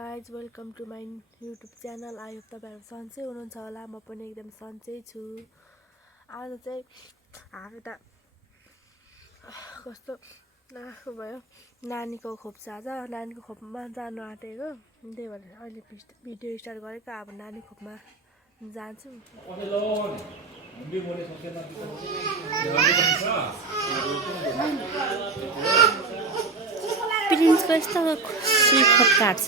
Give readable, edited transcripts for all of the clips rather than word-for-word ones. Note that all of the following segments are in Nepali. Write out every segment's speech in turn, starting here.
Guys welcome to my YouTube channel. I hope तपाईँहरू सन्चै हुनुहुन्छ होला। म पनि एकदम सन्चै छु। आज चाहिँ हामी त कस्तो नाखो भयो, नानीको खोप छ आज। नानीको खोपमा जानु आँटेको, त्यही भएर अहिले भिडियो स्टार्ट गरेको। अब नानी खोपमा जान्छु। प्रिन्सको यस्तो सुई खोप काट्छ।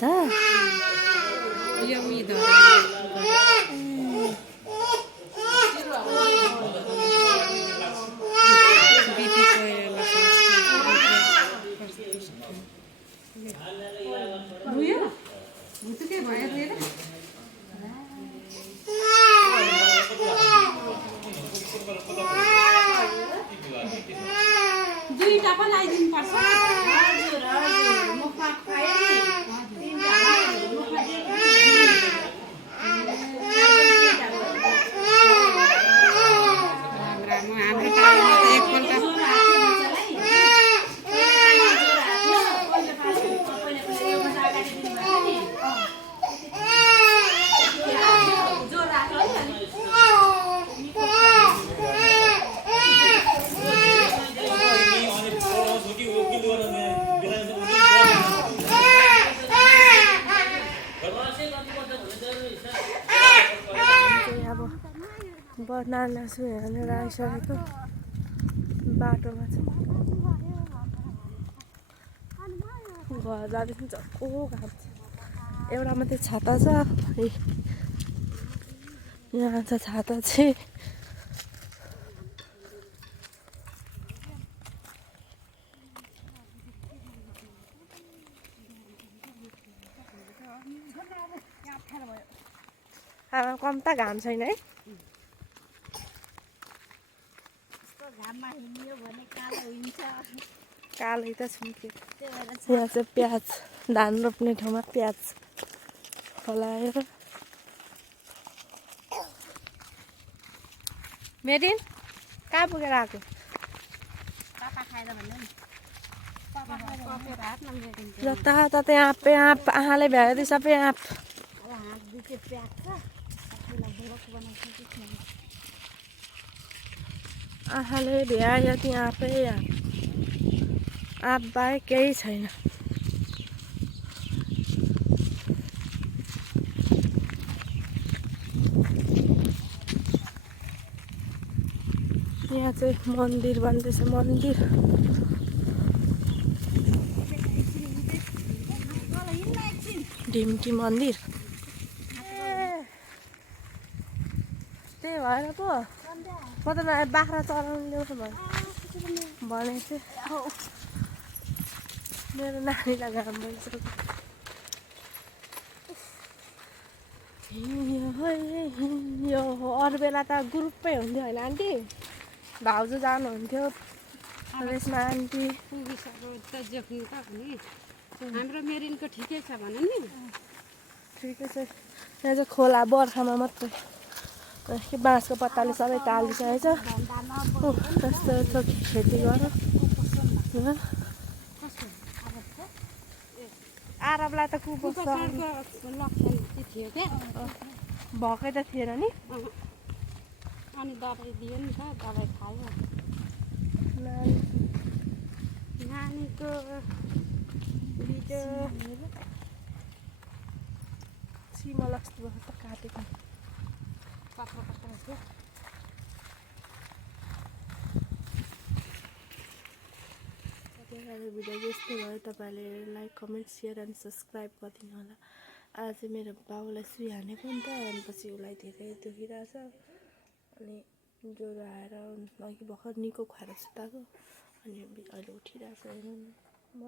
दुईटा पनि लगाइदिनु पर्छ। हजुर हजुर मुखमा खुवायो नि तीनटा मुखमा हाम्रो पालामा त एकपल्ट नानीलाई सुई हालेर आइसकेको बाटोमा छ। घर जाँदैछ चक्को घाम छ। एउटा मात्रै छाता छ, यहाँ छ छाता चाहिँ। आमा कम त घाम छैन है। कालै त छुन्क्यो। यहाँ चाहिँ प्याज, धान रोप्ने ठाउँमा प्याज फलाएर। मेरिन कहाँ पुगेर आएको? जताततै आँपै आँप, आँखाले भ्याएदेखि सबै आँप। आँखाले भ्यायो त्यहाँ आँपै आँप, आँप बाहेक केही छैन। यहाँ चाहिँ मन्दिर बन्दैछ, मन्दिर। ढिम्की मन्दिर। त्यही भएर पो म त बाख्रा चराउनु ल्याउँछु भनेको थिएँ। मेरो नानीलाई घाम भइसक्यो। यो अरू बेला त ग्रुपै हुन्थ्यो होइन आन्टी? भाउजू जानुहुन्थ्यो, त्यसमा आन्टी हाम्रो मेरिनको ठिकै छ भने नि। ठिकै छ। यहाँ चाहिँ खोला बर्खामा मात्रै के बाँसको पत्ताले सबै टालिसकेको छ। यस्तो यस्तो खेती गर। आरबलाई त कुपोषण लक्षण थियो क्या, भएकै त थिएन नि। अनि दबाई दियो नि त, दबाई खायो। नानीको सिमल अस्ति त काटेको पत्र पत्र थियो। भिडियो यस्तै भयो। तपाईँहरूले like comment share and subscribe गरिदिनु होला। आज चाहिँ मेरो बाउलाई सुई हानेको नि त, अनि पछि उसलाई धेरै दुखिरहेछ। अनि ज्वरो आएर अघि भर्खर निको खुवाएर सुताएको, अनि अहिले उठिरहेछ हेर्नु न।